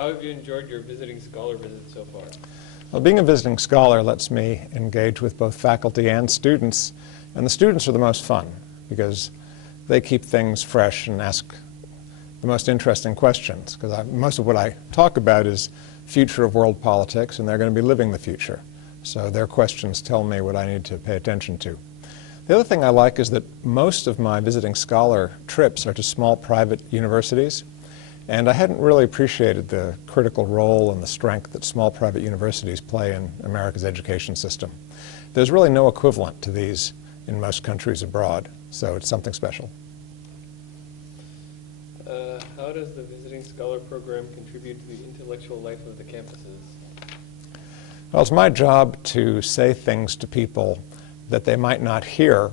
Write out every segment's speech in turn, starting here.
how have you enjoyed your visiting scholar visit so far? Well, being a visiting scholar lets me engage with both faculty and students, and the students are the most fun because they keep things fresh and ask the most interesting questions, because most of what I talk about is future of world politics, and they're going to be living the future. So their questions tell me what I need to pay attention to. The other thing I like is that most of my visiting scholar trips are to small private universities, and I hadn't really appreciated the critical role and the strength that small private universities play in America's education system. There's really no equivalent to these in most countries abroad, so it's something special. How does the Visiting Scholar Program contribute to the intellectual life of the campuses? Well, it's my job to say things to people that they might not hear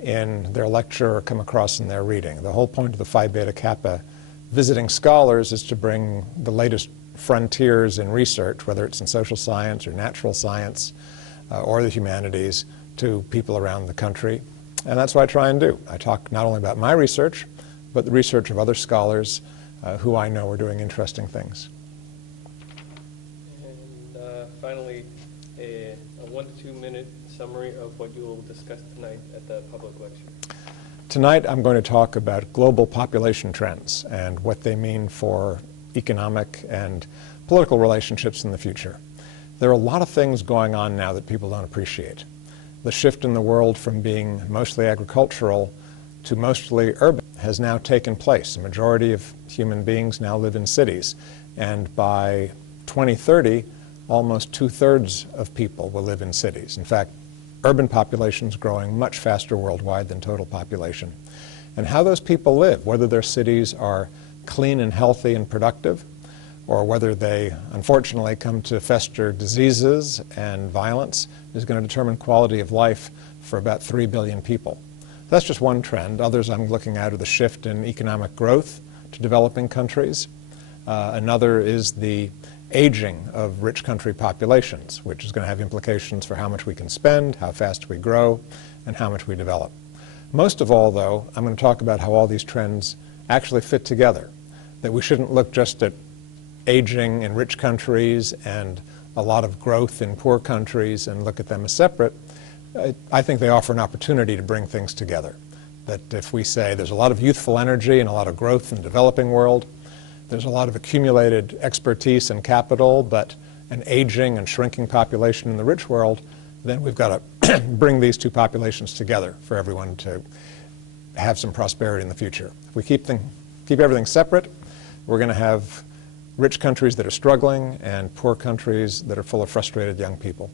in their lecture or come across in their reading. The whole point of the Phi Beta Kappa Visiting Scholars is to bring the latest frontiers in research, whether it's in social science or natural science or the humanities, to people around the country. And that's what I try and do. I talk not only about my research, but the research of other scholars who I know are doing interesting things. And finally, a 1 to 2 minute summary of what you will discuss tonight at the public lecture. Tonight I'm going to talk about global population trends and what they mean for economic and political relationships in the future. There are a lot of things going on now that people don't appreciate. The shift in the world from being mostly agricultural to mostly urban has now taken place. A majority of human beings now live in cities, and by 2030, almost 2/3 of people will live in cities. In fact, urban population is growing much faster worldwide than total population. And how those people live, whether their cities are clean and healthy and productive, or whether they unfortunately come to fester diseases and violence, is going to determine quality of life for about 3 billion people. That's just one trend. Others I'm looking at are the shift in economic growth to developing countries. Another is the aging of rich country populations, which is going to have implications for how much we can spend, how fast we grow, and how much we develop. Most of all, though, I'm going to talk about how all these trends actually fit together, that we shouldn't look just at aging in rich countries and a lot of growth in poor countries and look at them as separate. I think they offer an opportunity to bring things together. That if we say there's a lot of youthful energy and a lot of growth in the developing world, there's a lot of accumulated expertise and capital, but an aging and shrinking population in the rich world, then we've got to bring these two populations together for everyone to have some prosperity in the future. If we keep everything separate, we're going to have rich countries that are struggling and poor countries that are full of frustrated young people.